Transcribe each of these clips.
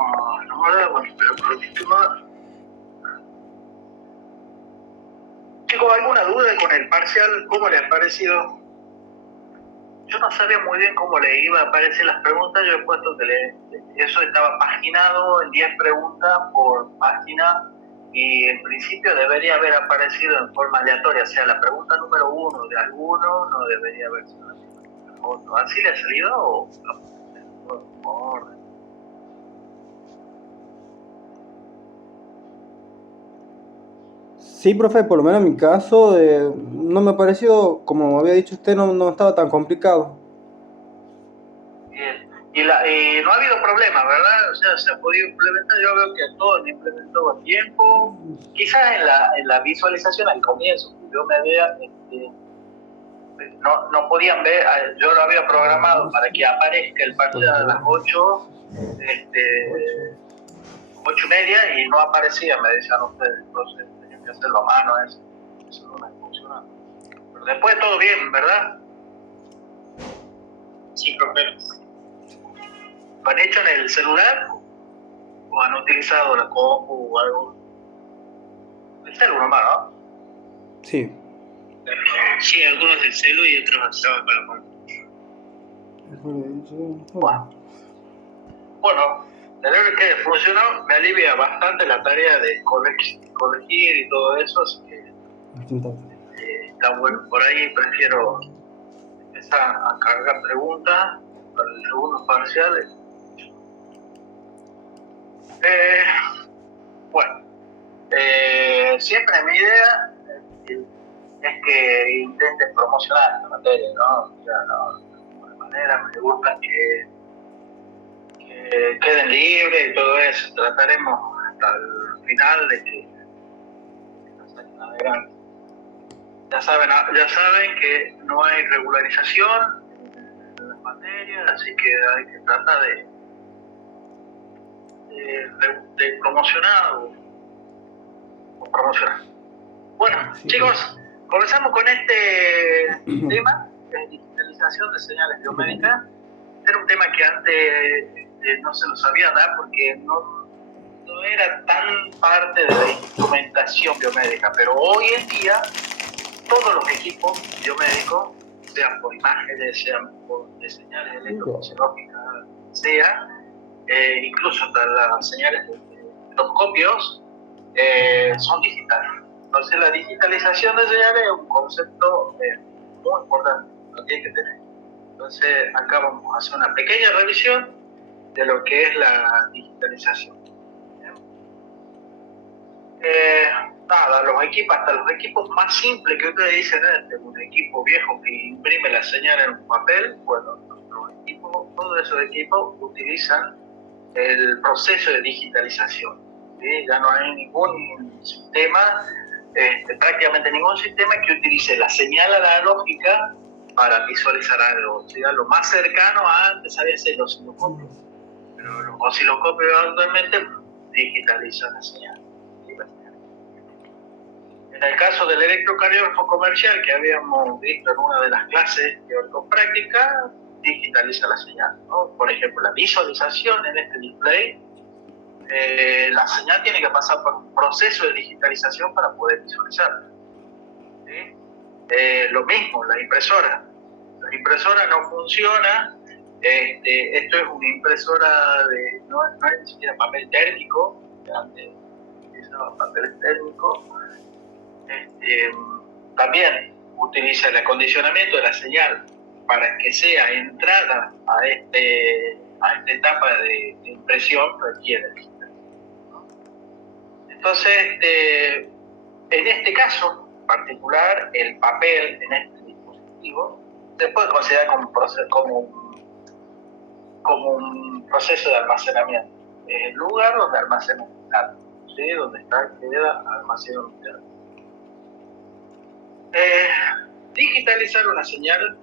bueno, pero por último, chicos, ¿alguna duda con el parcial? ¿Cómo les ha parecido? Yo no sabía muy bien cómo le iba a aparecer las preguntas. Yo he puesto que eso estaba paginado en 10 preguntas por página y en principio debería haber aparecido en forma aleatoria. O sea, la pregunta número 1 de alguno no debería haber sido la misma que la otra. ¿Así le ha salido o por orden? Sí, profe, por lo menos en mi caso, no me pareció, como había dicho usted, no estaba tan complicado. Bien. Y no ha habido problema, ¿verdad? O sea, se ha podido implementar. Yo veo que todo lo implementó a tiempo. Quizás en la visualización al comienzo, que yo me vea, no podían ver. Yo lo había programado para que aparezca el parcial a las 8, 8:30, y no aparecía, me decían ustedes. Entonces tenían que hacerlo a mano, eso no me funcionaba. Pero después todo bien, ¿verdad? Sí, profe. ¿Lo han hecho en el celular o han utilizado la compu o algo? El celular nomás, ¿no? Sí. Sí, algunos del celu y otros estaban con la compu. Bueno, tener que funcionó me alivia bastante la tarea de corregir y todo eso, así que está bueno. Por ahí prefiero empezar a cargar preguntas para el segundo parcial. Bueno, siempre mi idea es que intenten promocionar la materia, ¿no? O sea, de alguna manera me gusta que queden libres y todo eso. Trataremos hasta el final de que no saquen adelante. Ya saben que no hay regularización en las materias, así que hay que tratar de promocionar o promocionar. Bueno, sí, chicos, comenzamos con este tema, de digitalización de señales biomédicas. Era un tema que antes no se lo sabía dar porque no era tan parte de la instrumentación biomédica, pero hoy en día todos los equipos biomédicos, sean por imágenes, sean por señales electrofisiológicas, incluso hasta las señales de endoscopios, son digitales. Entonces la digitalización de señales es un concepto muy importante, lo que hay que tener. Entonces acá vamos a hacer una pequeña revisión de lo que es la digitalización. Nada, hasta los equipos más simples que ustedes dicen, un equipo viejo que imprime la señal en un papel, bueno, todos esos equipos utilizan el proceso de digitalización. ¿Sí? Ya no hay ningún sistema, prácticamente ningún sistema que utilice la señal analógica para visualizar algo. ¿Sí? Lo más cercano a antes había sido el osciloscopio, pero los osciloscopios actualmente digitalizan la señal. En el caso del electrocardiógrafo comercial que habíamos visto en una de las clases teórico-prácticas, digitaliza la señal, ¿no? Por ejemplo, la visualización en este display, la señal tiene que pasar por un proceso de digitalización para poder visualizarla. ¿Sí? Lo mismo, la impresora. La impresora no funciona. Esto es una impresora no es ni siquiera papel térmico, antes utilizaba papel térmico. También utiliza el acondicionamiento de la señal para que sea entrada a esta etapa de impresión requiere digitalización, ¿no? Entonces, en este caso particular, el papel en este dispositivo se puede considerar como un proceso de almacenamiento. Es el lugar donde almacenan los datos, ¿sí? Donde queda almacenado los datos. Digitalizar una señal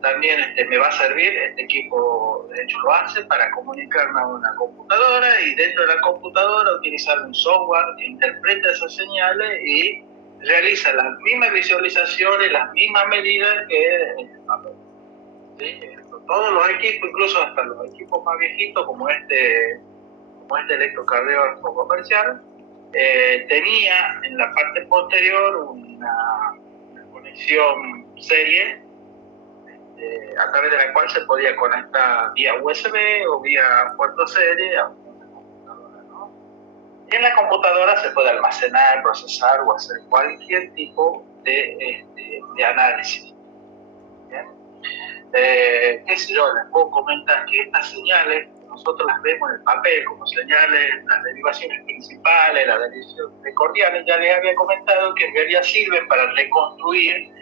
también me va a servir. Este equipo de hecho lo hace para comunicarme a una computadora y dentro de la computadora utilizar un software que interpreta esas señales y realiza las mismas visualizaciones, las mismas medidas que en el papel. ¿Sí? Todos los equipos, incluso hasta los equipos más viejitos como como este electrocardiógrafo comercial, tenía en la parte posterior una conexión serie a través de la cual se podía conectar vía USB o vía puerto serie a una computadora, ¿no? Y en la computadora se puede almacenar, procesar o hacer cualquier tipo de análisis. ¿Bien? Qué sé yo, les puedo comentar que estas señales nosotros las vemos en el papel como señales, las derivaciones principales, las derivaciones cordiales, ya les había comentado que en realidad sirven para reconstruir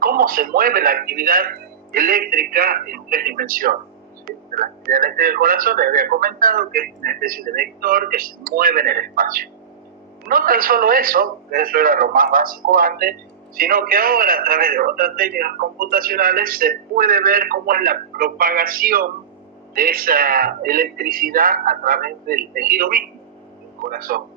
cómo se mueve la actividad eléctrica en 3 dimensiones. ¿Sí? La actividad eléctrica del corazón les había comentado que es una especie de vector que se mueve en el espacio. No tan solo eso era lo más básico antes, sino que ahora a través de otras técnicas computacionales se puede ver cómo es la propagación de esa electricidad a través del tejido mismo del corazón.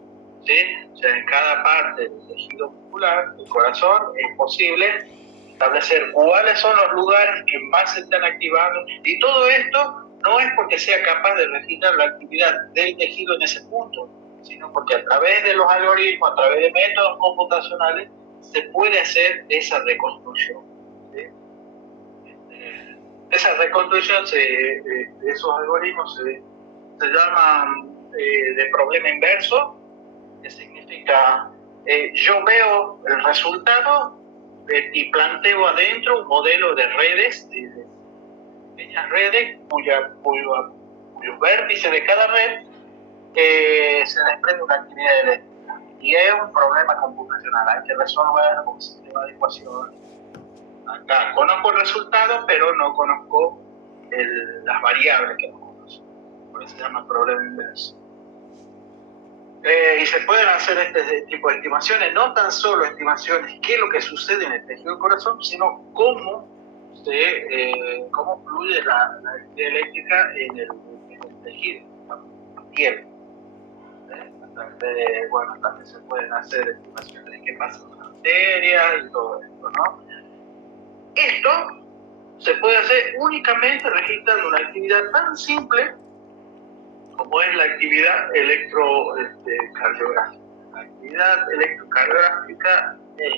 ¿Sí? O sea, en cada parte del tejido muscular del corazón es posible establecer cuáles son los lugares que más se están activando, y todo esto no es porque sea capaz de registrar la actividad del tejido en ese punto, sino porque a través de los algoritmos, a través de métodos computacionales, se puede hacer esa reconstrucción. ¿Sí? Esa reconstrucción, esos algoritmos se llaman de problema inverso, que significa yo veo el resultado y planteo adentro un modelo de redes, de pequeñas redes cuyos vértices de cada red se desprende una actividad eléctrica. Y es un problema computacional, hay que resolver un sistema de ecuaciones. Acá conozco el resultado, pero no conozco las variables que no conozco. Por eso se llama problema inverso. Y se pueden hacer este tipo de estimaciones, no tan solo estimaciones qué es lo que sucede en el tejido del corazón, sino cómo fluye la actividad eléctrica en el tejido, la piel. También se pueden hacer estimaciones de qué pasa en las arterias y todo esto, ¿no? Esto se puede hacer únicamente registrando una actividad tan simple como es la actividad electrocardiográfica. La actividad electrocardiográfica es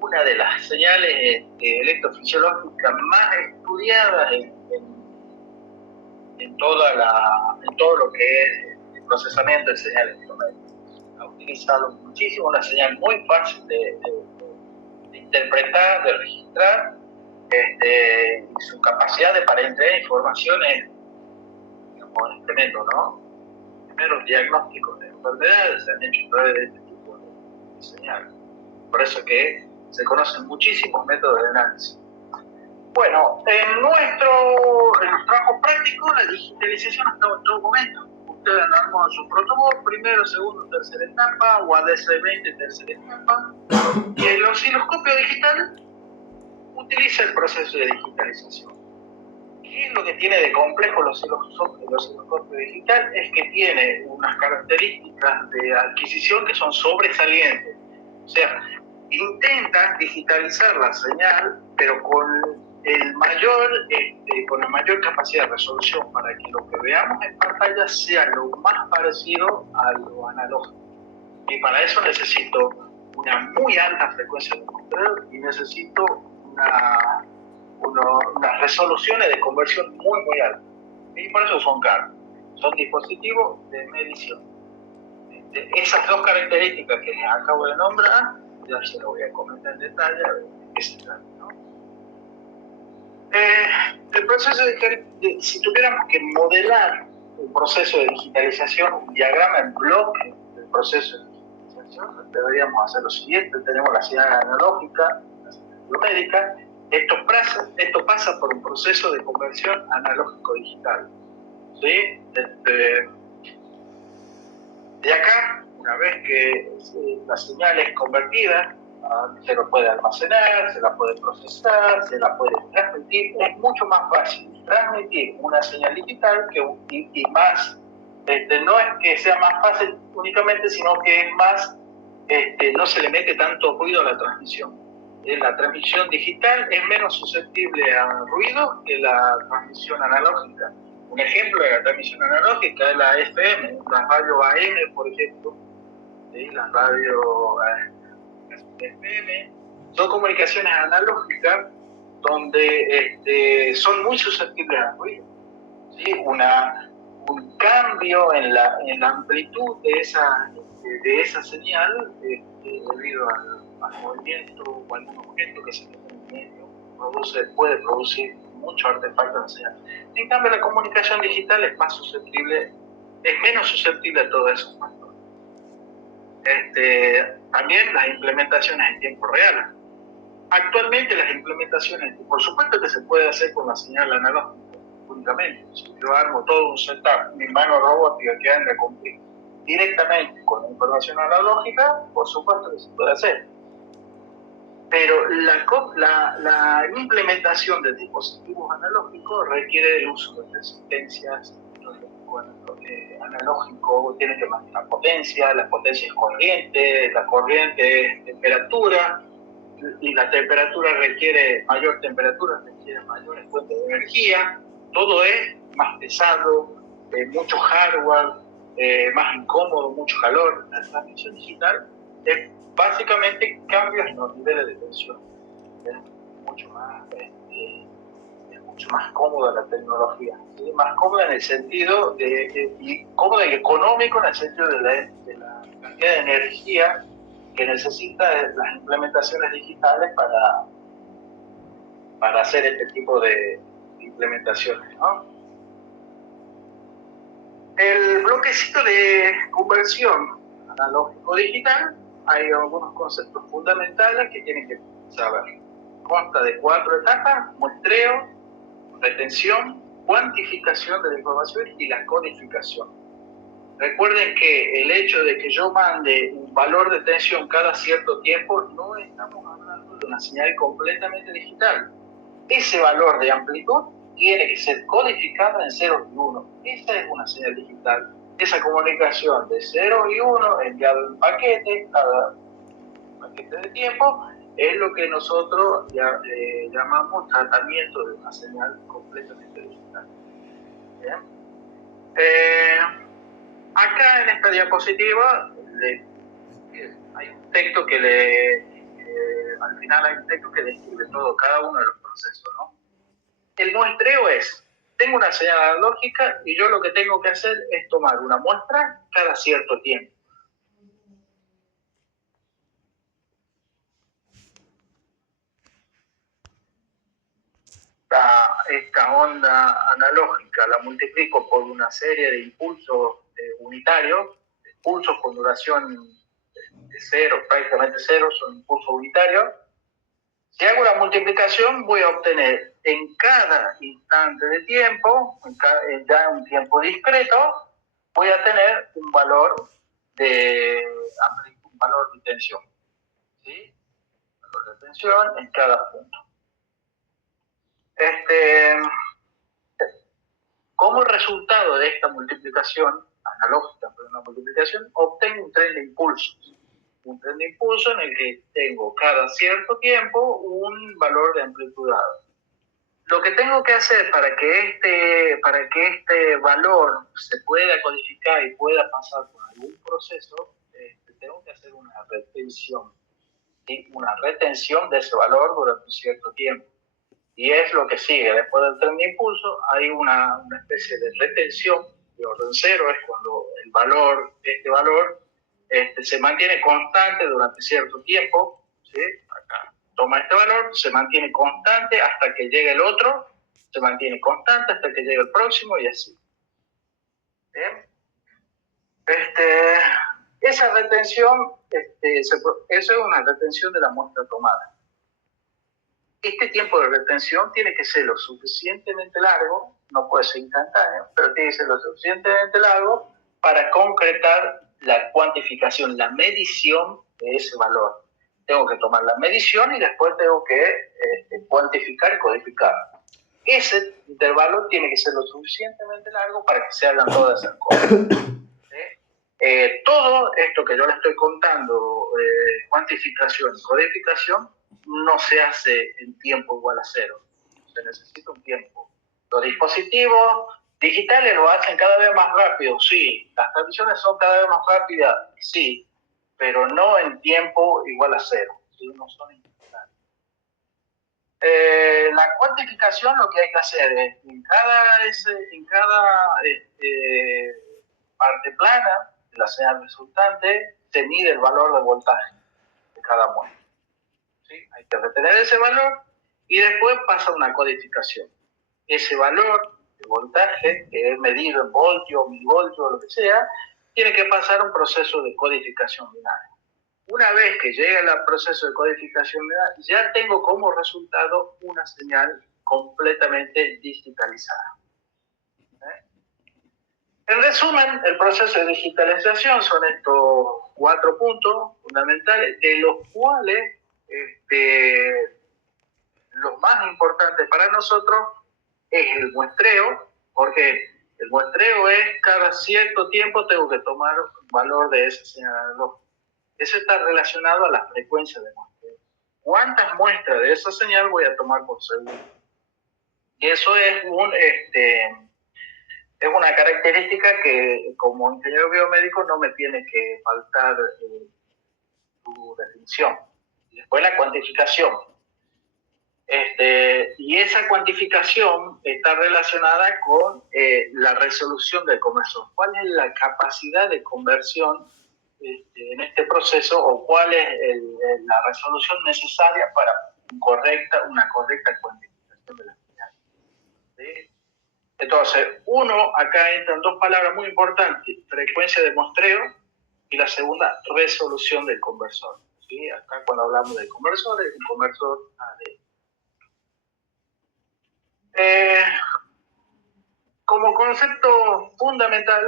una de las señales electrofisiológicas más estudiadas en todo lo que es el procesamiento de señales biométricas. Ha utilizado muchísimo, una señal muy fácil de interpretar, de registrar, y su capacidad para entregar informaciones es tremendo, ¿no? Primeros diagnósticos de enfermedades se han hecho a través de este tipo de señales. Por eso que se conocen muchísimos métodos de análisis. Bueno, en nuestro trabajo práctico, la digitalización ha estado en todo momento. Ustedes han armado su protocolo, primero, segundo, tercera etapa, o ADC20, tercera etapa, y el osciloscopio digital utiliza el proceso de digitalización. ¿Qué es lo que tiene de complejo el osciloscopio digital? Es que tiene unas características de adquisición que son sobresalientes. O sea, intenta digitalizar la señal, pero con la mayor capacidad de resolución para que lo que veamos en pantalla sea lo más parecido a lo analógico. Y para eso necesito una muy alta frecuencia de muestreo y necesito unas resoluciones de conversión muy, muy altas. Y por eso son caros. Son dispositivos de medición. Esas dos características que les acabo de nombrar, ya se lo voy a comentar en detalle a ver de qué se trata, ¿no? El proceso si tuviéramos que modelar un proceso de digitalización, un diagrama en bloque del proceso de digitalización, deberíamos hacer lo siguiente. Tenemos la señal analógica, la señal biométrica. Esto pasa por un proceso de conversión analógico-digital. ¿Sí? De acá, una vez que la señal es convertida, se lo puede almacenar, se la puede procesar, se la puede transmitir. Es mucho más fácil transmitir una señal digital y más, no es que sea más fácil únicamente, sino que es más, no se le mete tanto ruido a la transmisión. La transmisión digital es menos susceptible a ruido que la transmisión analógica. Un ejemplo de la transmisión analógica es la FM, las radios AM, por ejemplo, ¿sí? Las radios FM, son comunicaciones analógicas donde son muy susceptibles al ruido, ¿sí? Un cambio en la amplitud de esa señal debido al movimiento o algún objeto que se mete en el medio puede producir mucho artefacto en la señal. En cambio, la comunicación digital es menos susceptible a todo eso. También las implementaciones en tiempo real. Actualmente las implementaciones, por supuesto que se puede hacer con la señal analógica únicamente. Si yo armo todo un setup, mi mano robótica que anda directamente con la información analógica, por supuesto que se puede hacer. Pero la implementación de dispositivos analógicos requiere el uso de resistencias. Analógico tiene que manejar potencia, la potencia es corriente, la corriente es temperatura, y la temperatura requiere mayores fuentes de energía. Todo es más pesado, mucho hardware, más incómodo, mucho calor. La transmisión digital es básicamente cambios en los niveles de tensión. Es mucho más cómoda la tecnología, ¿sí? Más cómoda en el sentido y cómoda y económico en el sentido de la cantidad de energía que necesita las implementaciones digitales para hacer este tipo de implementaciones, ¿no? El bloquecito de conversión analógico-digital, hay algunos conceptos fundamentales que tienen que saber. Consta de 4 etapas: muestreo, retención, cuantificación de la información y la codificación. Recuerden que el hecho de que yo mande un valor de tensión cada cierto tiempo, no estamos hablando de una señal completamente digital. Ese valor de amplitud tiene que ser codificado en 0 y 1. Esa es una señal digital. Esa comunicación de 0 y 1 enviado en paquete, cada paquete de tiempo, es lo que nosotros llamamos tratamiento de una señal completamente digital. ¿Bien? Acá en esta diapositiva hay un texto al final hay un texto que describe cada uno de los procesos, ¿no? El muestreo tengo una señal analógica y yo lo que tengo que hacer es tomar una muestra cada cierto tiempo. Esta onda analógica la multiplico por una serie de impulsos unitarios, impulsos con duración de cero, prácticamente cero, son impulsos unitarios. Si hago la multiplicación, voy a obtener en cada instante de tiempo, ya en un tiempo discreto, voy a tener un valor de tensión. ¿Sí? Un valor de tensión en cada punto. Como resultado de esta multiplicación analógica, obtengo un tren de impulsos. Un tren de impulso en el que tengo cada cierto tiempo un valor de amplitud dado. Lo que tengo que hacer para que este valor se pueda codificar y pueda pasar por algún proceso, tengo que hacer una retención. ¿Sí? Una retención de ese valor durante un cierto tiempo. Y es lo que sigue. Después del tren de impulso hay una especie de retención de orden cero, es cuando este valor se mantiene constante durante cierto tiempo, ¿sí? Acá toma este valor, se mantiene constante hasta que llegue el otro, se mantiene constante hasta que llegue el próximo y así. ¿Bien? Esa retención, eso es una retención de la muestra tomada. Este tiempo de retención tiene que ser lo suficientemente largo, no puede ser instantáneo, pero tiene que ser lo suficientemente largo para concretar la cuantificación, la medición de ese valor. Tengo que tomar la medición y después tengo que cuantificar y codificar. Ese intervalo tiene que ser lo suficientemente largo para que se hagan todas esas cosas. Todo esto que yo le estoy contando, cuantificación y codificación, no se hace en tiempo igual a cero. Se necesita un tiempo. Los dispositivos Digitales lo hacen cada vez más rápido, sí. Las transmisiones son cada vez más rápidas, sí, pero no en tiempo igual a cero, ¿sí? No son instantáneas. La cuantificación lo que hay que hacer es, en cada parte plana de la señal resultante, se mide el valor de voltaje de cada muestra. ¿Sí? Hay que retener ese valor y después pasa una codificación. Ese valor de voltaje, que es medido en voltios, milivoltios, lo que sea, tiene que pasar un proceso de codificación binaria. Una vez que llega el proceso de codificación binaria, ya tengo como resultado una señal completamente digitalizada. En resumen, el proceso de digitalización son estos 4 puntos fundamentales, de los cuales lo más importante para nosotros es el muestreo, porque el muestreo es cada cierto tiempo tengo que tomar valor de esa señal. Eso está relacionado a la frecuencia de muestreo. ¿Cuántas muestras de esa señal voy a tomar por segundo? Y eso es una característica que como ingeniero biomédico no me tiene que faltar su definición. Y después la cuantificación. Y esa cuantificación está relacionada con la resolución del conversor. ¿Cuál es la capacidad de conversión en este proceso o cuál es la resolución necesaria para una correcta cuantificación de la señal? ¿Sí? Entonces, acá entran 2 palabras muy importantes, frecuencia de muestreo y la segunda, resolución del conversor. ¿Sí? Acá cuando hablamos de conversores, un conversor AD. Como concepto fundamental,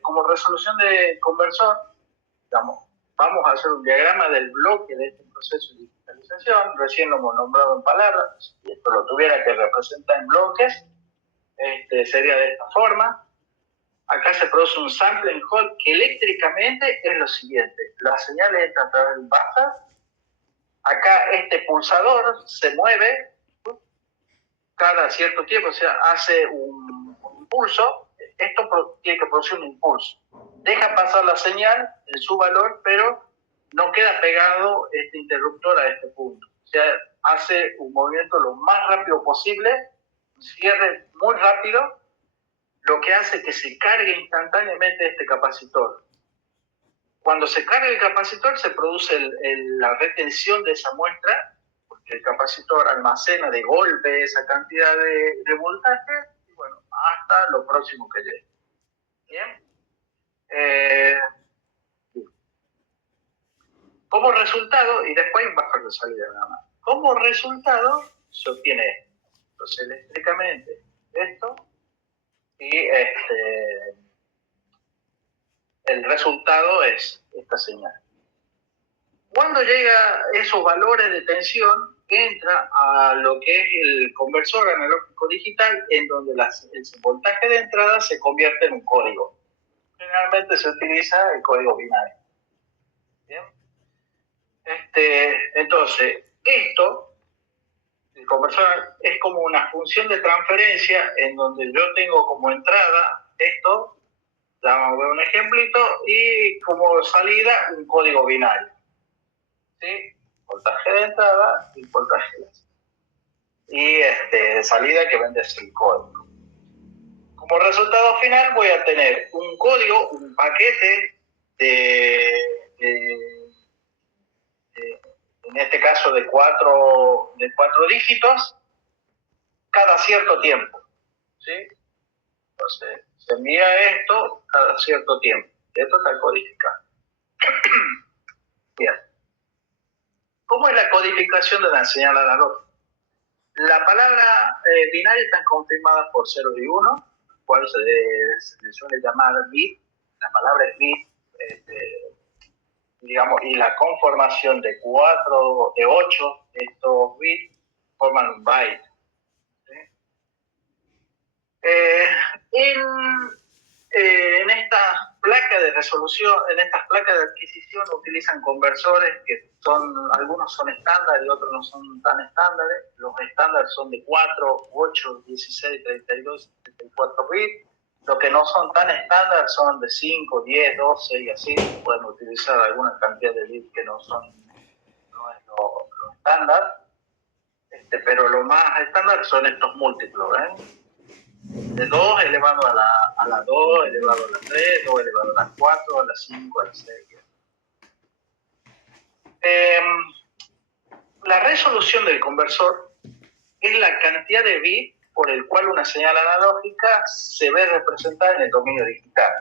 como resolución de conversor, vamos a hacer un diagrama del bloque de este proceso de digitalización. Recién lo hemos nombrado en palabras. Si esto lo tuviera que representar en bloques, sería de esta forma. Acá se produce un sample and hold que eléctricamente es lo siguiente. Las señales entran a través del buzzer. Acá este pulsador se mueve cada cierto tiempo, o sea, hace un impulso. Esto tiene que producir un impulso. Deja pasar la señal en su valor, pero no queda pegado este interruptor a este punto. O sea, hace un movimiento lo más rápido posible, un cierre muy rápido, lo que hace que se cargue instantáneamente este capacitor. Cuando se carga el capacitor se produce la retención de esa muestra, porque el capacitor almacena de golpe esa cantidad de voltaje, y bueno, hasta lo próximo que llegue. Bien. Como resultado, y después hay un buffer de salida nada más. Como resultado, se obtiene esto. Entonces, eléctricamente, esto, y el resultado es esta señal. Cuando llega a esos valores de tensión, entra a lo que es el conversor analógico digital, en donde el voltaje de entrada se convierte en un código. Generalmente se utiliza el código binario. ¿Bien? Entonces, el conversor es como una función de transferencia en donde yo tengo como entrada esto, vamos a ver un ejemplito, y como salida un código binario. ¿Sí? Voltaje de entrada y voltaje de salida. Y de salida que vende el código. Como resultado final voy a tener un código, un paquete en este caso de cuatro dígitos, cada cierto tiempo. ¿Sí? Entonces, se envía esto cada cierto tiempo. Esto está codificado. Bien. ¿Cómo es la codificación de la señal analógica? La palabra binaria está confirmada por 0 y 1, cual se le suele llamar bit. La palabra es bit, digamos, y la conformación de 8, estos bits forman un byte. ¿Sí? En esta placa de resolución, en estas placas de adquisición utilizan conversores que algunos son estándar y otros no son tan estándares. Los estándares son de 4, 8, 16, 32, 74 bits. Los que no son tan estándar son de 5, 10, 12 y así. Pueden utilizar alguna cantidad de bits que no es lo estándar. Pero lo más estándar son estos múltiplos, de 2 elevado a la 2, elevado a la 3, 2 elevado a la 4, a la 5, a la 6. La resolución del conversor es la cantidad de bits por el cual una señal analógica se ve representada en el dominio digital.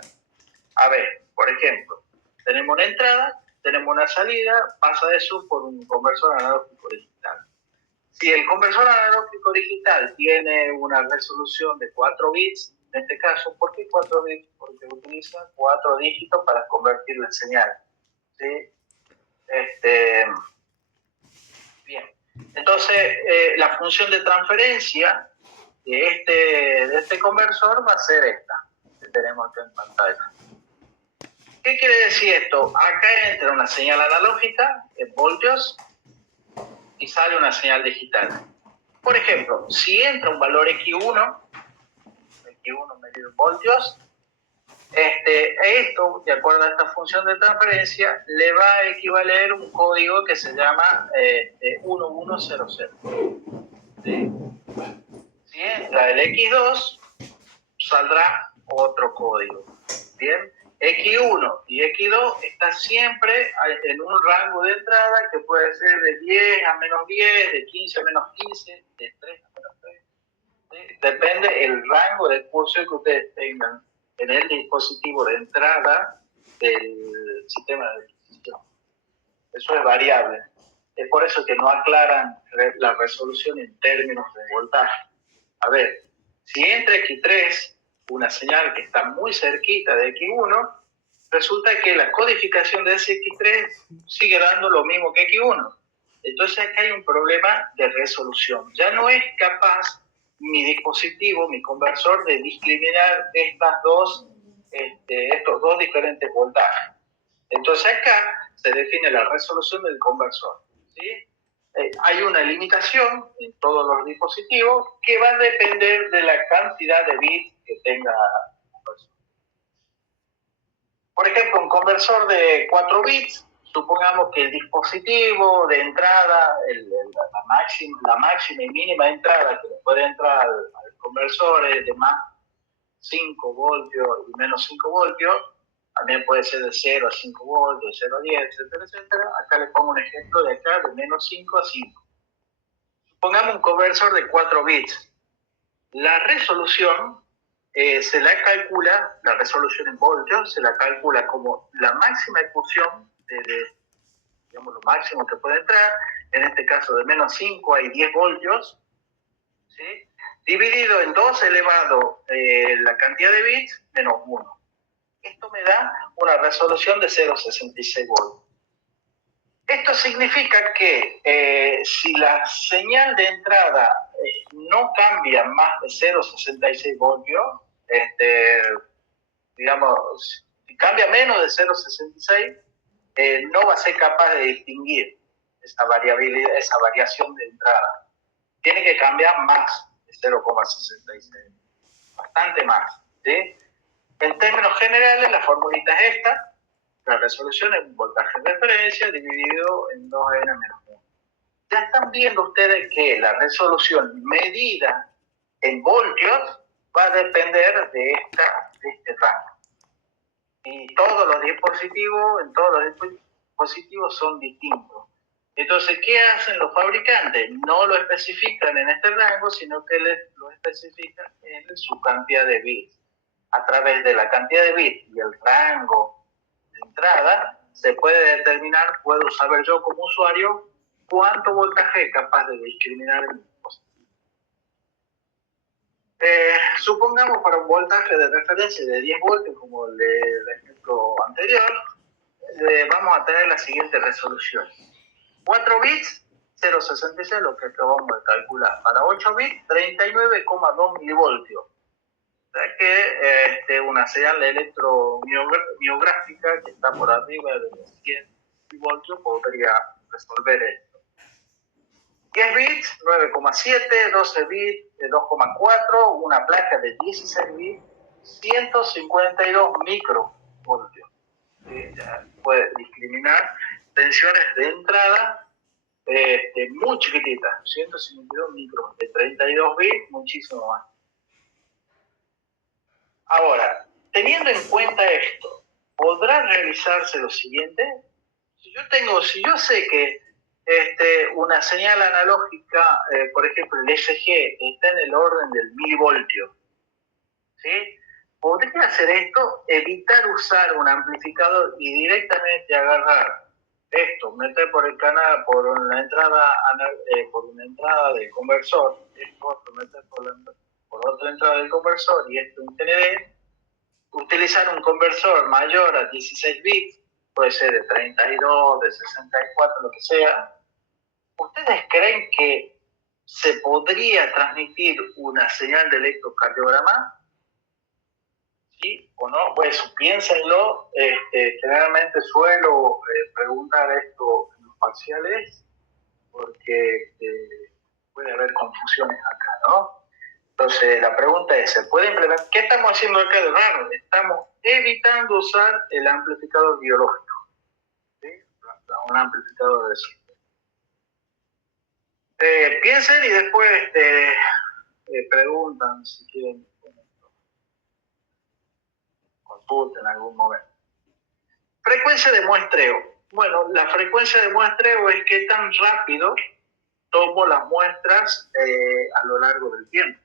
A ver, por ejemplo, tenemos una entrada, tenemos una salida, pasa eso por un conversor analógico digital. Si el conversor analógico digital tiene una resolución de 4 bits, en este caso, ¿por qué 4 bits? Porque utiliza 4 dígitos para convertir la señal. ¿Sí? Bien. Entonces, la función de transferencia de este conversor va a ser esta, que tenemos acá en pantalla. ¿Qué quiere decir esto? Acá entra una señal analógica en voltios y sale una señal digital. Por ejemplo, si entra un valor X1 medido en voltios, esto, de acuerdo a esta función de transferencia, le va a equivaler un código que se llama 1100. ¿Sí? Si entra el X2, saldrá otro código. Bien, X1 y X2 está siempre en un rango de entrada que puede ser de 10 a menos 10, de 15 a menos 15, de 3 a menos 3. ¿Sí? Depende el rango de curso que ustedes tengan en el dispositivo de entrada del sistema de adquisición. Eso es variable. Es por eso que no aclaran la resolución en términos de voltaje. A ver, si entra X3, una señal que está muy cerquita de X1, resulta que la codificación de ese X3 sigue dando lo mismo que X1. Entonces acá hay un problema de resolución. Ya no es capaz mi dispositivo, mi conversor, de discriminar estos dos diferentes voltajes. Entonces acá se define la resolución del conversor. ¿Sí? Hay una limitación en todos los dispositivos que va a depender de la cantidad de bits que tenga el conversor. Por ejemplo, un conversor de 4 bits, supongamos que el dispositivo de entrada, la máxima y mínima entrada que le puede entrar al conversor es de más 5 voltios y menos 5 voltios. También puede ser de 0 a 5 voltios, de 0 a 10, etcétera, etcétera. Acá les pongo un ejemplo de acá, de menos 5 a 5. Supongamos un conversor de 4 bits. La resolución se la calcula, la resolución en voltios, se la calcula como la máxima ecuación digamos, lo máximo que puede entrar, en este caso de menos 5 hay 10 voltios, ¿sí? Dividido en 2 elevado la cantidad de bits menos 1. Esto me da una resolución de 0,66 voltios. Esto significa que si la señal de entrada no cambia más de 0,66 voltios, digamos, si cambia menos de 0,66, no va a ser capaz de distinguir esa variabilidad, esa variación de entrada. Tiene que cambiar más de 0,66, bastante más, ¿sí? En términos generales, la formulita es esta. La resolución es un voltaje de referencia dividido en 2n menos 1. Ya están viendo ustedes que la resolución medida en voltios va a depender de este rango. Y todos los dispositivos son distintos. Entonces, ¿qué hacen los fabricantes? No lo especifican en este rango, sino que lo especifican en su cantidad de bits. A través de la cantidad de bits y el rango de entrada, se puede determinar, puedo saber yo como usuario, cuánto voltaje es capaz de discriminar el dispositivo. Supongamos para un voltaje de referencia de 10 voltios, como el ejemplo anterior, vamos a tener la siguiente resolución. 4 bits, 0,66, lo que acabamos de calcular. Para 8 bits, 39,2 milivoltios. O sea que una señal electromiográfica que está por arriba de los 100 voltios podría resolver esto. 10 bits, 9,7, 12 bits, 2,4, una placa de 16 bits, 152 microvoltios. Ya puede discriminar tensiones de entrada muy chiquititas, 152 micros, de 32 bits, muchísimo más. Ahora, teniendo en cuenta esto, ¿podrá realizarse lo siguiente? Si yo sé que una señal analógica, por ejemplo el SG, está en el orden del milivoltio, ¿sí? Podría hacer esto, evitar usar un amplificador y directamente agarrar esto, meter por el canal, por una entrada del conversor, esto otro, meter por otra entrada del conversor y esto en TND, utilizar un conversor mayor a 16 bits, puede ser de 32, de 64, lo que sea. ¿Ustedes creen que se podría transmitir una señal de electrocardiograma? ¿Sí o no? Pues piénsenlo. Generalmente suelo preguntar esto en los parciales porque puede haber confusiones acá, ¿no? Entonces, la pregunta es, ¿se puede implementar? ¿Qué estamos haciendo acá de raro? Estamos evitando usar el amplificador biológico, ¿sí? Un amplificador de eso. Piensen y después preguntan si quieren, consulten en algún momento. Frecuencia de muestreo. Bueno, la frecuencia de muestreo es qué tan rápido tomo las muestras a lo largo del tiempo.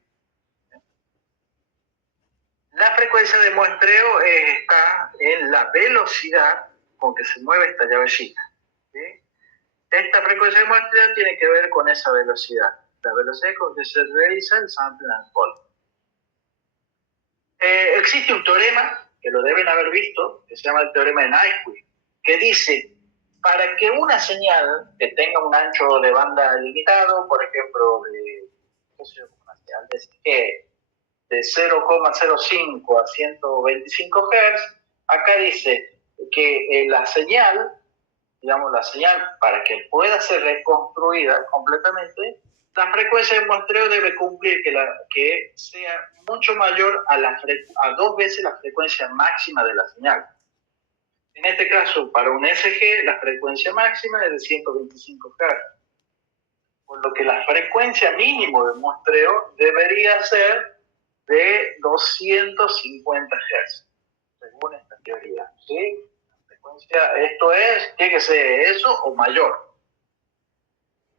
La frecuencia de muestreo está en la velocidad con que se mueve esta llavecita, ¿sí? Esta frecuencia de muestreo tiene que ver con esa velocidad, la velocidad con que se realiza el sample and hold. Existe un teorema, que lo deben haber visto, que se llama el teorema de Naismith, que dice, para que una señal que tenga un ancho de banda limitado, por ejemplo, una señal de 0,05 a 125 Hz, acá dice que la señal, para que pueda ser reconstruida completamente, la frecuencia de muestreo debe cumplir que sea mucho mayor a 2 veces la frecuencia máxima de la señal. En este caso, para un SG, la frecuencia máxima es de 125 Hz, por lo que la frecuencia mínima de muestreo debería ser de 250 Hz, según esta teoría, ¿sí? La frecuencia, tiene que ser eso o mayor.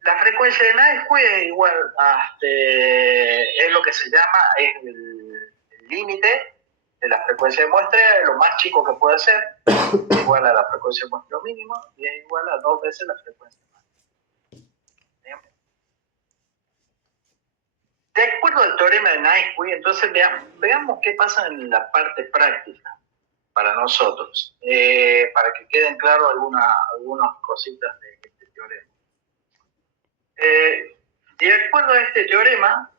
La frecuencia de Naismith es igual es lo que se llama el límite de la frecuencia de muestreo, es lo más chico que puede ser, igual a la frecuencia de muestreo mínimo, y es igual a 2 veces la frecuencia máxima. De acuerdo al teorema de Naismith, entonces veamos qué pasa en la parte práctica para nosotros, para que queden claras algunas cositas de este teorema. De acuerdo a este teorema,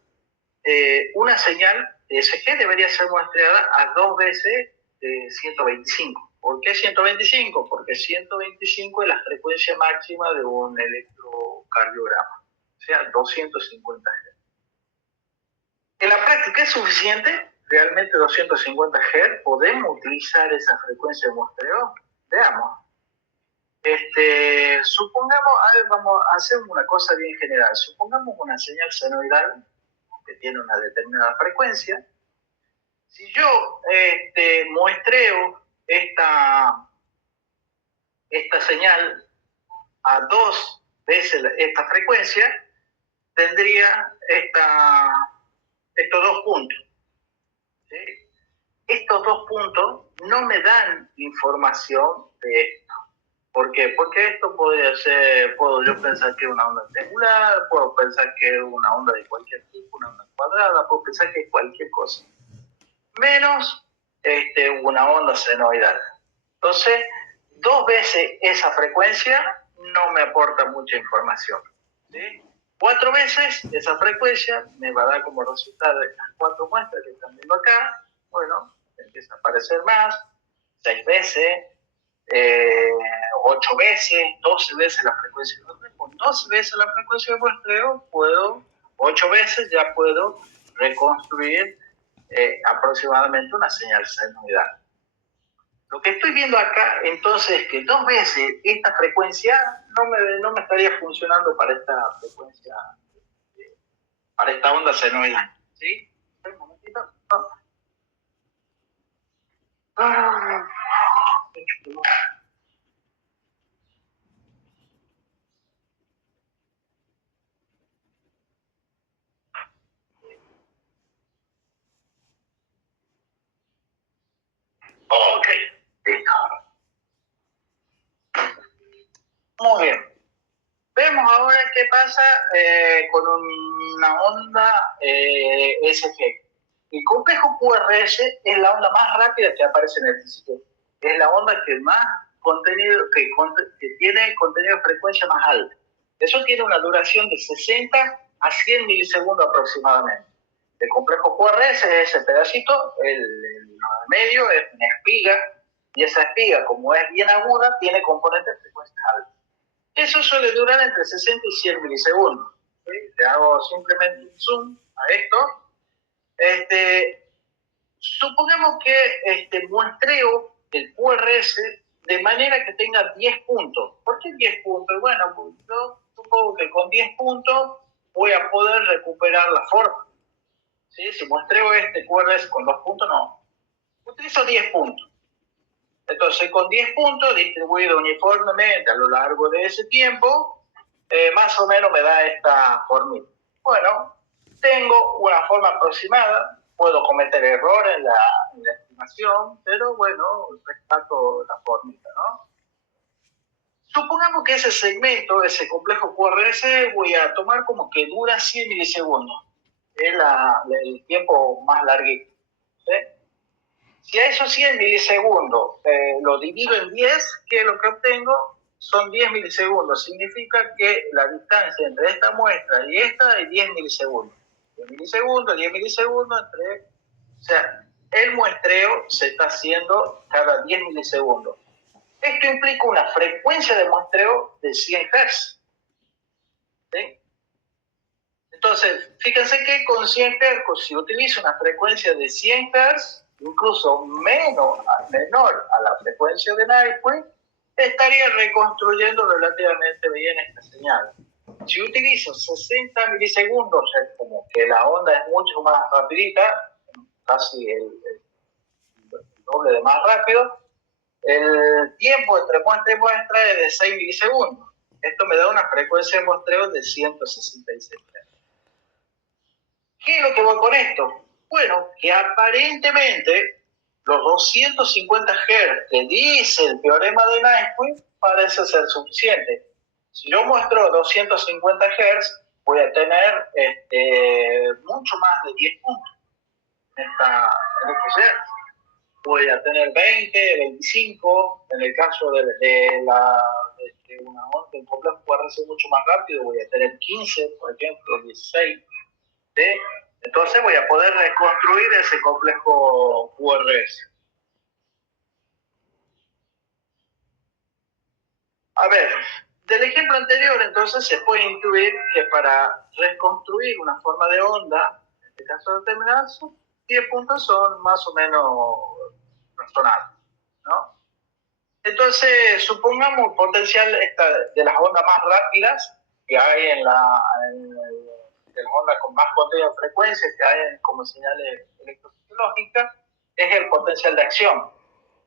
una señal SG debería ser muestreada a 2 veces de 125. ¿Por qué 125? Porque 125 es la frecuencia máxima de un electrocardiograma, o sea, 250 Hz. En la práctica es suficiente, realmente 250 Hz, podemos utilizar esa frecuencia de muestreo. Veamos. Supongamos, vamos a hacer una cosa bien general. Supongamos una señal senoidal que tiene una determinada frecuencia. Si yo muestreo esta señal a 2 veces esta frecuencia, tendría estos 2 puntos, ¿sí? Estos 2 puntos no me dan información de esto. ¿Por qué? Porque esto puedo yo pensar que es una onda triangular, puedo pensar que es una onda de cualquier tipo, una onda cuadrada, puedo pensar que es cualquier cosa, menos una onda senoidal. Entonces, 2 veces esa frecuencia no me aporta mucha información, ¿sí? 4 veces esa frecuencia me va a dar como resultado estas 4 muestras que están viendo acá, empieza a aparecer más, 6 veces, 8 veces, 12 veces la frecuencia de muestreo. Con 12 veces la frecuencia de muestreo, 8 veces ya puedo reconstruir aproximadamente una señal senoidal. Lo que estoy viendo acá, entonces, es que 2 veces esta frecuencia no me estaría funcionando para esta frecuencia, para esta onda senoidal. ¿Sí? Un momentito. Ok, listo. Muy bien. Vemos ahora qué pasa con una onda SG. El complejo QRS es la onda más rápida que aparece en el sistema. Es la onda que más contenido, que tiene contenido de frecuencia más alta. Eso tiene una duración de 60 a 100 milisegundos aproximadamente. El complejo QRS es ese pedacito, el medio es una espiga, y esa espiga, como es bien aguda, tiene componentes de frecuencia alta. Eso suele durar entre 60 y 100 milisegundos. ¿Sí? Le hago simplemente un zoom a esto. Supongamos que muestreo el QRS de manera que tenga 10 puntos. ¿Por qué 10 puntos? Bueno, pues yo supongo que con 10 puntos voy a poder recuperar la forma. ¿Sí? Si muestreo este QRS con 2 puntos, no. Utilizo 10 puntos. Entonces, con 10 puntos distribuidos uniformemente a lo largo de ese tiempo, más o menos me da esta formita. Bueno, tengo una forma aproximada, puedo cometer errores en la estimación, pero bueno, rescato la formita, ¿no? Supongamos que ese segmento, ese complejo QRS, voy a tomar como que dura 100 milisegundos. Es el tiempo más larguito. ¿Sí? Si a esos 100 milisegundos lo divido en 10, ¿qué es lo que obtengo? Son 10 milisegundos. Significa que la distancia entre esta muestra y esta es 10 milisegundos. 10 milisegundos, 10 milisegundos, o sea, el muestreo se está haciendo cada 10 milisegundos. Esto implica una frecuencia de muestreo de 100 Hz. ¿Sí? Entonces, fíjense que con 100 Hz, si utilizo una frecuencia de 100 Hz, incluso menor a la frecuencia de Nyquist, estaría reconstruyendo relativamente bien esta señal. Si utilizo 60 milisegundos, o sea, como que la onda es mucho más rapidita, casi el doble de más rápido, el tiempo entre muestra y muestra es de 6 milisegundos. Esto me da una frecuencia de muestreo de 166 Hz. ¿Qué es lo que voy con esto? Bueno, que aparentemente los 250 Hz que dice el teorema de Nyquist parece ser suficiente. Si yo muestro 250 Hz, voy a tener mucho más de 10 puntos en este ser. Voy a tener 20, 25, en el caso de una onda, un complejo QRS mucho más rápido, voy a tener 15, por ejemplo, 16. ¿Sí? Entonces voy a poder reconstruir ese complejo QRS. A ver, del ejemplo anterior, entonces, se puede intuir que para reconstruir una forma de onda, en este caso determinado, 10 puntos son más o menos razonables, ¿no? Entonces, supongamos potencial de las ondas más rápidas que hay de las ondas con más contenido de frecuencia que hay como señales electrofisiológicas, es el potencial de acción.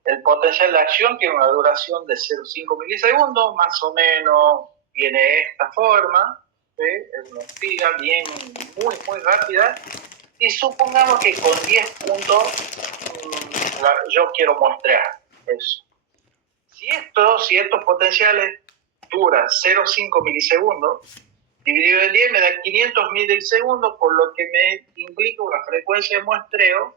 El potencial de acción tiene una duración de 0,5 milisegundos, más o menos viene de esta forma, ¿sí? Es una espiga bien, muy rápida, y supongamos que con 10 puntos yo quiero muestrear eso. Si estos potenciales duran 0,5 milisegundos, dividido en 10 me da 500 milisegundos, por lo que me implica una frecuencia de muestreo,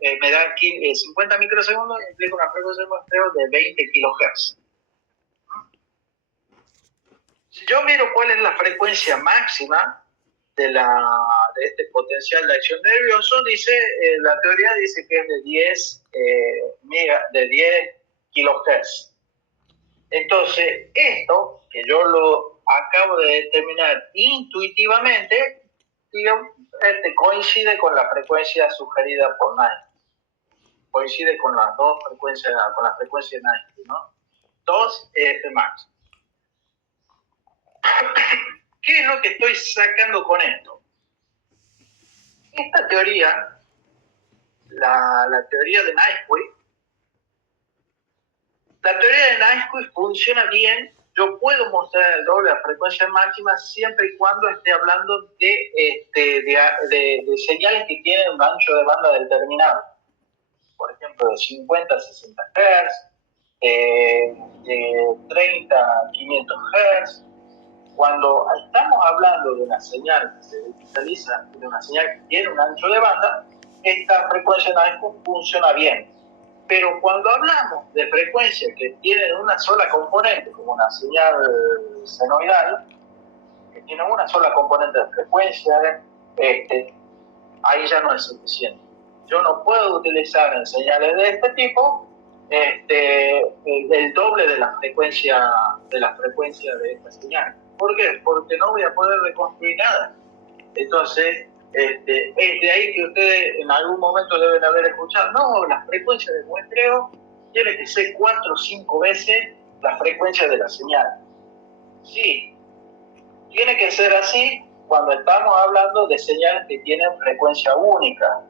me da 50 microsegundos, implica una frecuencia de muestreo de 20 kHz. Si yo miro cuál es la frecuencia máxima de este potencial de acción nervioso, la teoría dice que es de 10 kilohertz. Entonces, esto, que yo lo acabo de determinar intuitivamente, coincide con la frecuencia sugerida por Naive. Coincide con las dos frecuencias, con la frecuencia de Naive, ¿no? 2 F max. ¿Qué es lo que estoy sacando con esto? Esta teoría, la teoría de Naismith, la teoría de Naismith funciona bien. Yo puedo mostrar el doble de la frecuencia máxima siempre y cuando esté hablando de señales que tienen un ancho de banda determinado. Por ejemplo, de 50 a 60 Hz, de 30 a 500 Hz. Cuando estamos hablando de una señal que se digitaliza, de una señal que tiene un ancho de banda, esta frecuencia Naismith funciona bien. Pero cuando hablamos de frecuencias que tienen una sola componente, como una señal senoidal, que tiene una sola componente de frecuencia, ahí ya no es suficiente. Yo no puedo utilizar en señales de este tipo el doble de la frecuencia de esta señal. ¿Por qué? Porque no voy a poder reconstruir nada. Entonces, es de ahí que ustedes en algún momento deben haber escuchado, no, la frecuencia de muestreo tiene que ser 4 o 5 veces la frecuencia de la señal. Sí, tiene que ser así cuando estamos hablando de señales que tienen frecuencia única.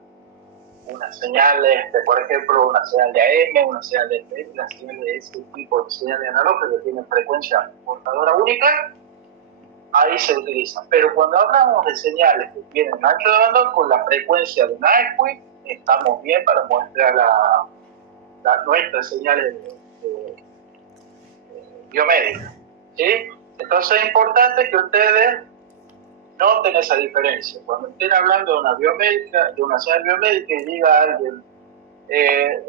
Una señal, por ejemplo, una señal de AM, una señal de FM, una señal de ese tipo de señales analógicas que tienen frecuencia portadora única, ahí se utiliza. Pero cuando hablamos de señales que tienen ancho de banda, con la frecuencia de Naismith, estamos bien para mostrar nuestras señales biomédicas. ¿Sí? Entonces es importante que ustedes noten esa diferencia. Cuando estén hablando de una señal biomédica y diga a alguien,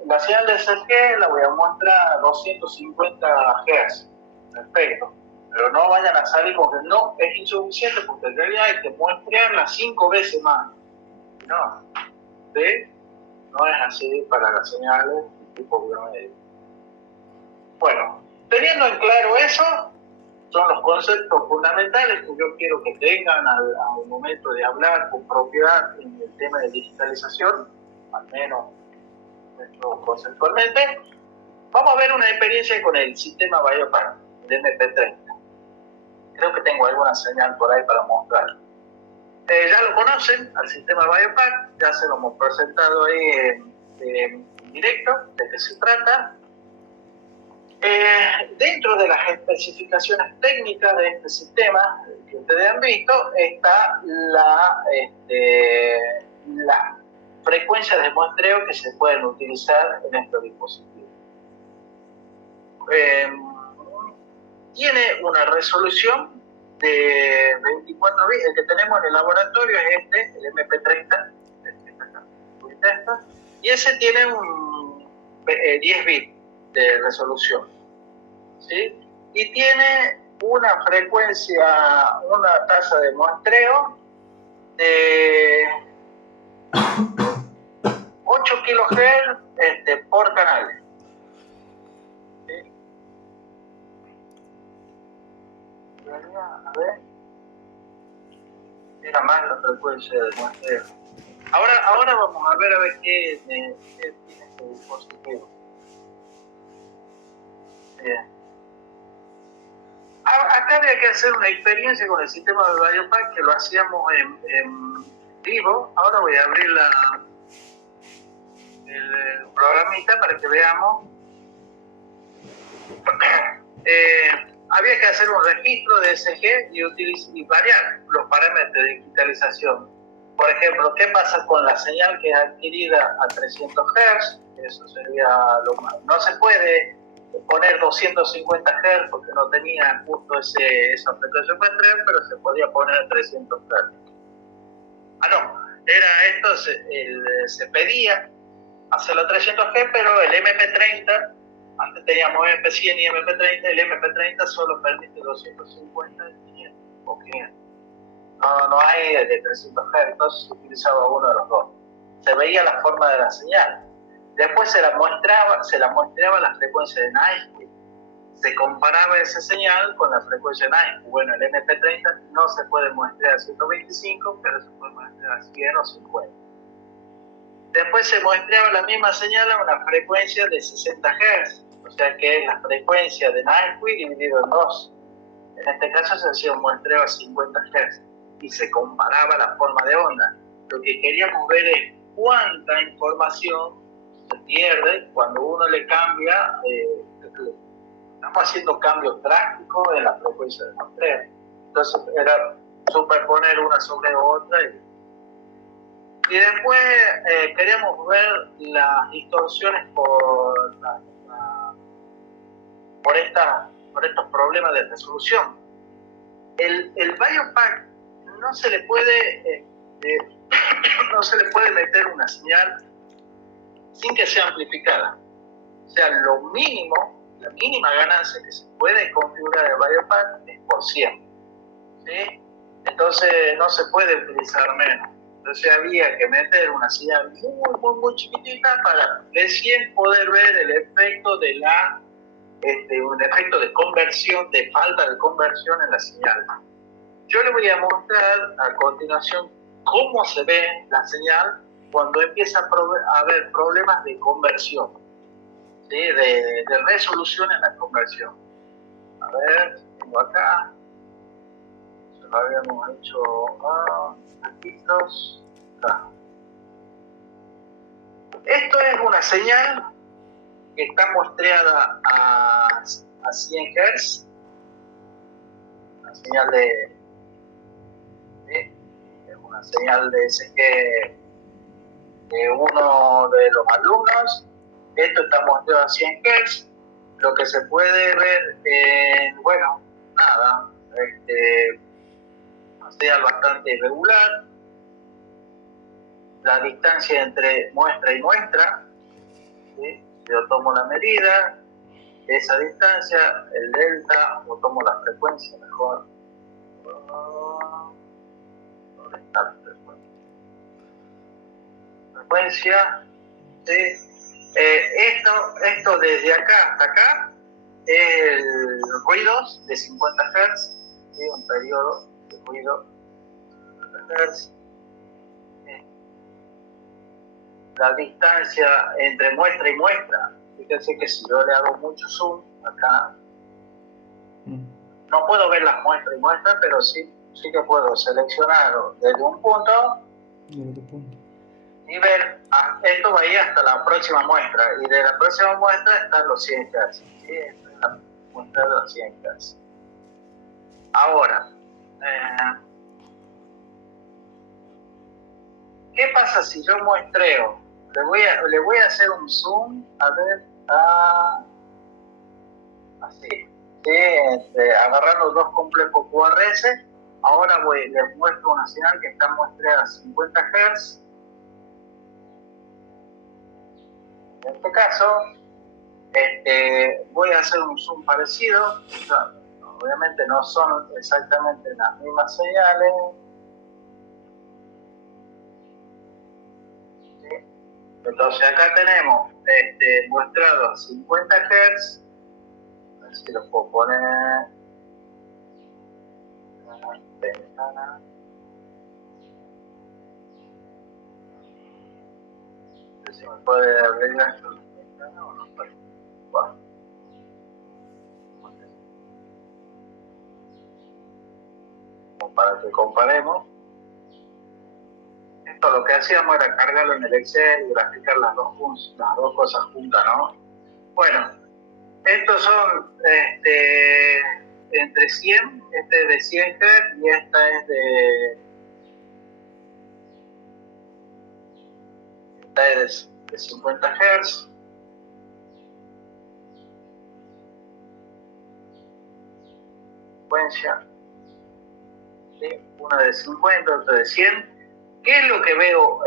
la señal de ECG la voy a mostrar a 250 Hz. Perfecto. Pero no vayan a salir con que no, es insuficiente porque en realidad hay que muestrearla 5 veces más. No, ¿sí? No es así para las señales tipo biomédico. Bueno, teniendo en claro eso, son los conceptos fundamentales que yo quiero que tengan al momento de hablar con propiedad en el tema de digitalización, al menos conceptualmente. Vamos a ver una experiencia con el sistema Biopac, el MP30. Creo que tengo alguna señal por ahí para mostrar. Ya lo conocen, al sistema Biopac, ya se lo hemos presentado ahí en directo, de qué se trata. Dentro de las especificaciones técnicas de este sistema que ustedes han visto está la frecuencia de muestreo que se pueden utilizar en estos dispositivos. Tiene una resolución de 24 bits. El que tenemos en el laboratorio es el MP30, y ese tiene un 10 bits de resolución, ¿sí? Y tiene una frecuencia, una tasa de muestreo de 8 kHz por canal. ¿Sí? A ver, era más la frecuencia de muestreo. Ahora vamos a ver qué tiene este dispositivo. Bien. Acá había que hacer una experiencia con el sistema de Biopac que lo hacíamos en vivo. Ahora voy a abrir el programita para que veamos. Había que hacer un registro de ECG y variar los parámetros de digitalización. Por ejemplo, ¿qué pasa con la señal que es adquirida a 300 Hz? Eso sería lo más. No se puede poner 250 Hz porque no tenía justo esa frecuencia muestreo, pero se podía poner 300 Hz. Era esto, se pedía hacerlo a 300 Hz, pero el MP30, antes teníamos MP100 y MP30, el MP30 solo permite 250 y 500 o 500. no hay de 300 Hz, entonces se utilizaba uno de los dos. Se veía la forma de la señal. Después se la muestreaba la frecuencia de Nyquist. Se comparaba esa señal con la frecuencia de Nyquist. Bueno, el MP30 no se puede muestrear a 125, pero se puede muestrear a 100 o 50. Después se muestreaba la misma señal a una frecuencia de 60 Hz, o sea que es la frecuencia de Nyquist dividido en 2. En este caso se hacía un muestreo a 50 Hz y se comparaba la forma de onda. Lo que queríamos ver es cuánta información se pierde cuando uno le cambia, estamos haciendo cambios drásticos en la frecuencia del muestreo. Entonces era superponer una sobre otra y después queríamos ver las distorsiones por estos problemas de resolución. El BioPack no se le puede meter una señal sin que sea amplificada. O sea, lo mínimo, la mínima ganancia que se puede configurar el BioPack es por 100. ¿Sí? Entonces no se puede utilizar menos. Entonces había que meter una señal muy chiquitita para recién poder ver el efecto de un efecto de conversión, de falta de conversión en la señal. Yo le voy a mostrar a continuación cómo se ve la señal cuando empieza a haber problemas de conversión, ¿sí? de resolución en la conversión. A ver, tengo acá, se lo habíamos hecho registros. Esto es una señal que está muestreada a 100 Hz, una señal es una señal de SG de uno de los alumnos. Esto está muestreado a 100 Hz. Lo que se puede ver, una señal bastante irregular. La distancia entre muestra y muestra, ¿sí? Yo tomo la medida de esa distancia, el delta, o tomo la frecuencia mejor. ¿Dónde está la frecuencia? Frecuencia, ¿sí? Esto desde acá hasta acá es el ruido de 50 Hz, ¿sí? Un periodo de ruido de 50 Hz. La distancia entre muestra y muestra, fíjense que si yo le hago mucho zoom acá, no puedo ver las muestras y muestras, pero sí que puedo seleccionar desde un punto y ver, esto va a ir hasta la próxima muestra, y de la próxima muestra están los 100 Hz, ¿sí? Esta es la muestra de los 100 Hz. Ahora, ¿qué pasa si yo muestreo? Le voy a hacer un zoom, a ver, así, ¿sí? Agarrar los dos complejos QRS. Ahora les muestro una señal que está muestreada a 50 Hz. En este caso, voy a hacer un zoom parecido. Obviamente no son exactamente las mismas señales. Entonces acá tenemos muestrado a 50 Hz. A ver si lo puedo poner en la ventana. No sé si me puede arreglar esto en la ventana o no. Bueno. Como para que comparemos. Esto lo que hacíamos era cargarlo en el Excel y graficar las dos cosas juntas, ¿no? Bueno, estos son entre 100, este es de 100 Hz y esta es de 50 Hz. Frecuencia, ¿sí? Una de 50, otra de 100. ¿Qué es lo que veo?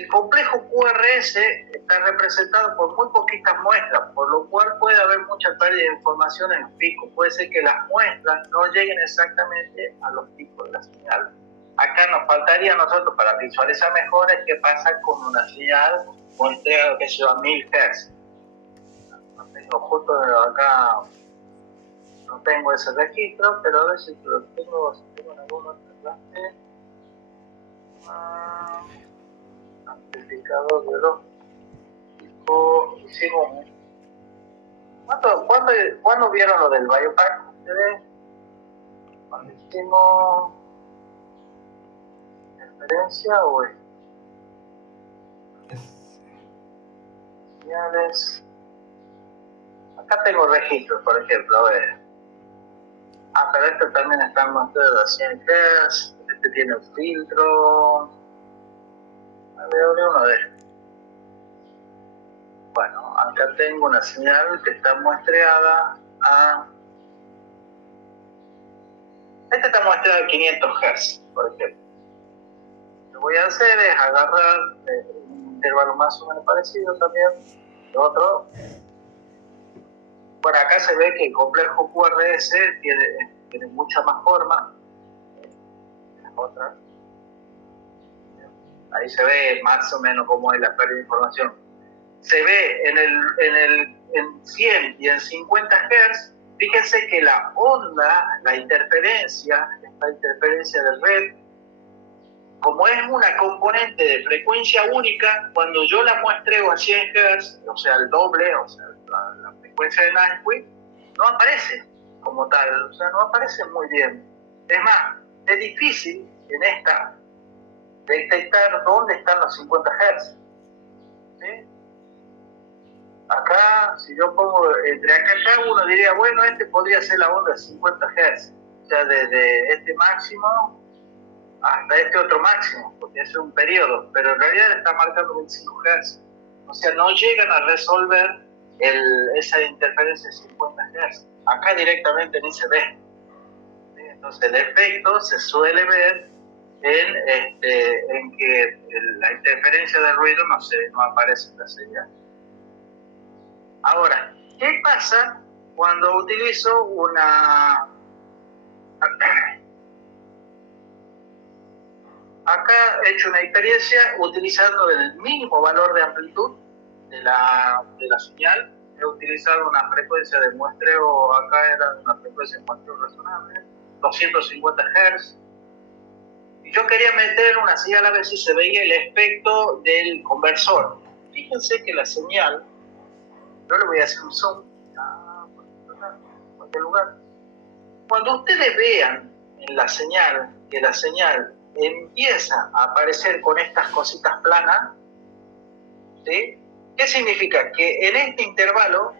El complejo QRS está representado por muy poquitas muestras, por lo cual puede haber mucha pérdida de información en los picos. Puede ser que las muestras no lleguen exactamente a los picos de la señal. Acá nos faltaría a nosotros para visualizar mejor qué pasa con una señal muestreada que lleva 1000 Hz. No tengo justo acá, no tengo ese registro, pero a ver si lo tengo, si tengo en algún otro clase. Amplificador de los tipos. Hicimos. ¿Cuándo vieron lo del Biopack ustedes? Cuando hicimos referencia o señales. Acá tengo registros, por ejemplo, a ver. Pero este también está mostrado a 100 Hz. Este tiene un filtro. Abre uno de estos. Bueno, acá tengo una señal que está muestreada a... Esta está muestreada a 500 Hz, por ejemplo. Lo que voy a hacer es agarrar un intervalo más o menos parecido también, de otro. Por acá se ve que el complejo QRS tiene mucha más forma que las otras. Ahí se ve más o menos cómo es la pérdida de información. Se ve en 100 y en 50 Hz, fíjense que la onda, la interferencia, esta interferencia de red, como es una componente de frecuencia única, cuando yo la muestreo a 100 Hz, o sea, el doble, o sea, la frecuencia de Nyquist, no aparece como tal, o sea, no aparece muy bien. Es más, es difícil en esta detectar dónde están los 50 Hz. ¿Sí? Acá, si yo pongo entre acá y acá, uno diría, bueno, este podría ser la onda de 50 Hz, o sea, desde este máximo hasta este otro máximo, porque es un periodo, pero en realidad está marcando 25 Hz. O sea, no llegan a resolver esa interferencia de 50 Hz. Acá directamente ni se ve. ¿Sí? Entonces el efecto se suele ver en que la interferencia del ruido no aparece en la señal. Ahora, ¿qué pasa cuando utilizo una... Acá he hecho una experiencia utilizando el mínimo valor de amplitud de la señal. He utilizado una frecuencia de muestreo, acá era una frecuencia de muestreo razonable, 250 Hz. Y yo quería meter una señal a ver si se veía el efecto del conversor. Fíjense que la señal, yo le voy a hacer un zoom, en cualquier lugar. Cuando ustedes vean en la señal, que la señal empieza a aparecer con estas cositas planas, ¿sí? ¿Qué significa? Que en este intervalo,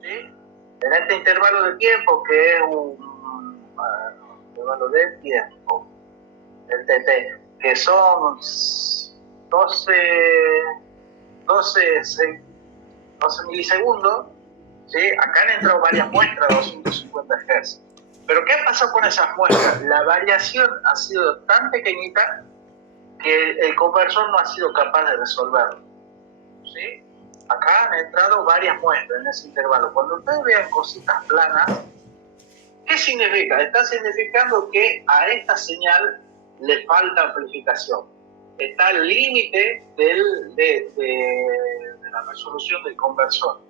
¿sí? En este intervalo de tiempo, que es un intervalo de tiempo, el TT, que son 12 milisegundos, ¿sí? Acá han entrado varias muestras de 250 Hz. Pero ¿qué pasó con esas muestras? La variación ha sido tan pequeñita que el conversor no ha sido capaz de resolverlo. ¿Sí? Acá han entrado varias muestras en ese intervalo. Cuando ustedes vean cositas planas, ¿qué significa? Está significando que a esta señal le falta amplificación. Está al límite de la resolución del conversor.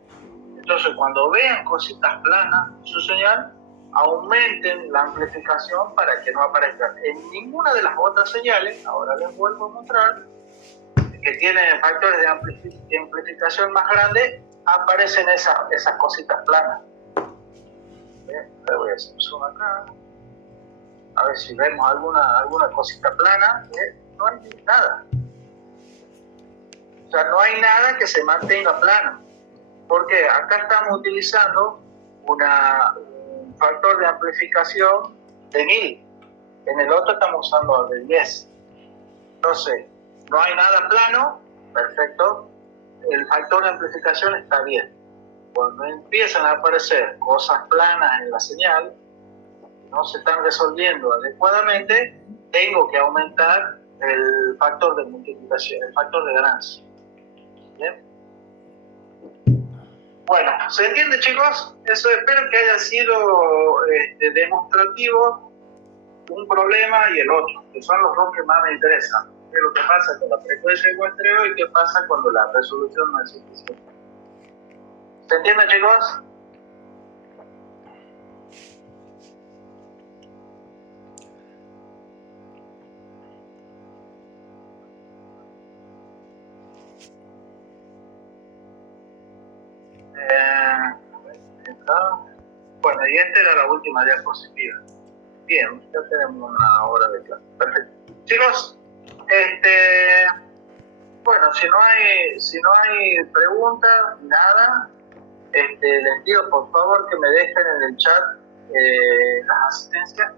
Entonces, cuando vean cositas planas, su señal, aumenten la amplificación para que no aparezca en ninguna de las otras señales. Ahora les vuelvo a mostrar que tienen factores de amplificación más grandes, aparecen esas cositas planas. Le voy a hacer un zoom acá, a ver si vemos alguna cosita plana. No hay nada, o sea, no hay nada que se mantenga plano, porque acá estamos utilizando un factor de amplificación de 1000, en el otro estamos usando el de 10. Entonces, no hay nada plano, perfecto, el factor de amplificación está bien. Cuando empiezan a aparecer cosas planas en la señal, no se están resolviendo adecuadamente, tengo que aumentar el factor de multiplicación, el factor de ganancia. ¿Bien? Bueno, ¿se entiende, chicos? Eso espero que haya sido demostrativo un problema y el otro, que son los dos que más me interesan. ¿Qué es lo que pasa con la frecuencia de muestreo y qué pasa cuando la resolución no es suficiente? ¿Se entiende, chicos? Bueno, y esta era la última diapositiva. Bien, ya tenemos una hora de clase. Perfecto. Chicos, bueno, si no hay preguntas, nada, les pido por favor que me dejen en el chat las asistencias